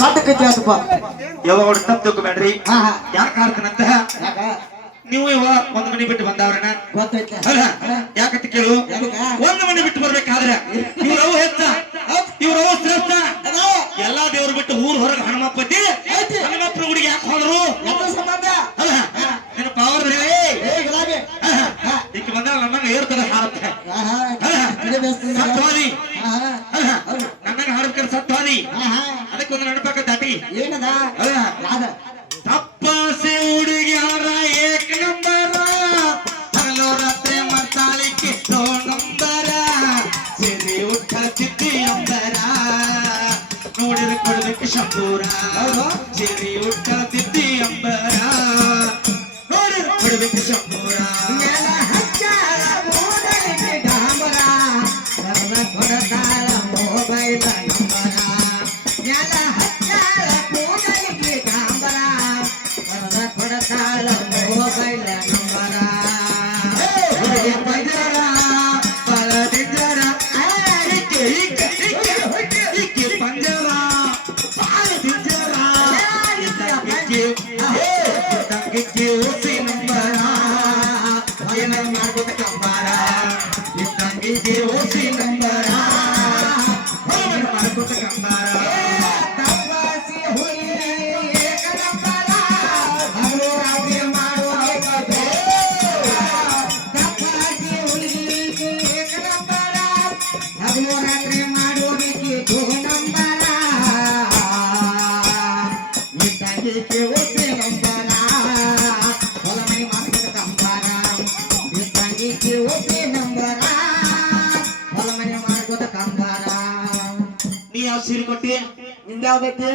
ಬಾಟಕೈತಿ ಆತಪ್ಪ ಯಾವಾಗ ಅವ್ರು ತಪ್ಪು ತಿಳ್ಕೊಬೇಡ್ರಿ ಯಾಕೆ ಆಡ್ತಾನಂತ ನೀವು ಇವ ಒಂದ್ ಮನಿ ಬಿಟ್ಟು ಬಂದವ್ರನ ಗೊತ್ತೈತೆ ಯಾಕಂತ ಕೇಳು ಒಂದ್ ಮನಿ ಬಿಟ್ಟು ಬರ್ಬೇಕಾದ್ರೆ ಇವ್ರವು ಹೆಚ್ಚ ಇವ್ರವು ಶ್ರೇಷ್ಠ ಎಲ್ಲಾ ದೇವ್ರು ಬಿಟ್ಟು ಊರ್ ಹೊರಗೆ ಹನುಮಪ್ಪತಿ ಹನುಮಪ್ಪನ ಗುಡಿಗೆ ಯಾಕೆ ಹೋದ್ರು ಸಂಬಂಧ ನಿನ್ನ ಪಾವರ್ ಈಕೆ ಬಂದಾಗ ನನ್ನಂಗ ಏರ್ತದ ಹಾಡುತ್ತೆ ಸತ್ವಾದಿ ನನ್ನಂಗ ಹಾಡ್ಬೇಕಾದ್ರೆ ಸತ್ವಾದಿ ಅದಕ್ಕೊಂದು ನೆನಪಾಕ ದಾಟಿ ಏನದ ತಪ್ಪಾಸೆ ಹುಡುಗ್ಯಾರ ಏಕ ನಂಬರ ಹಗಲು ರಾತ್ರಿ ಮತ್ತಾಳಿಕೆ ನಂಬರ ಸಿರಿ ಉಟ್ಟಳ ಚಿತ್ತಿ ಅಂಬರ ನೋಡಿದ್ರೆ ಕೊಡಬೇಕು ಶಂಭೂರ ಸಿರಿ ಉಟ್ಟಳ ಚಿತ್ತಿ ಅಂಬರ ನೋಡಿದ್ರೆ ಕೊಡಬೇಕು ಶಂಭೂರ ನೀ ಯಾವ ಸೀರೆ ಕೊಟ್ಟಿ ನಿಂದ ಯಾವ್ದೈತಿ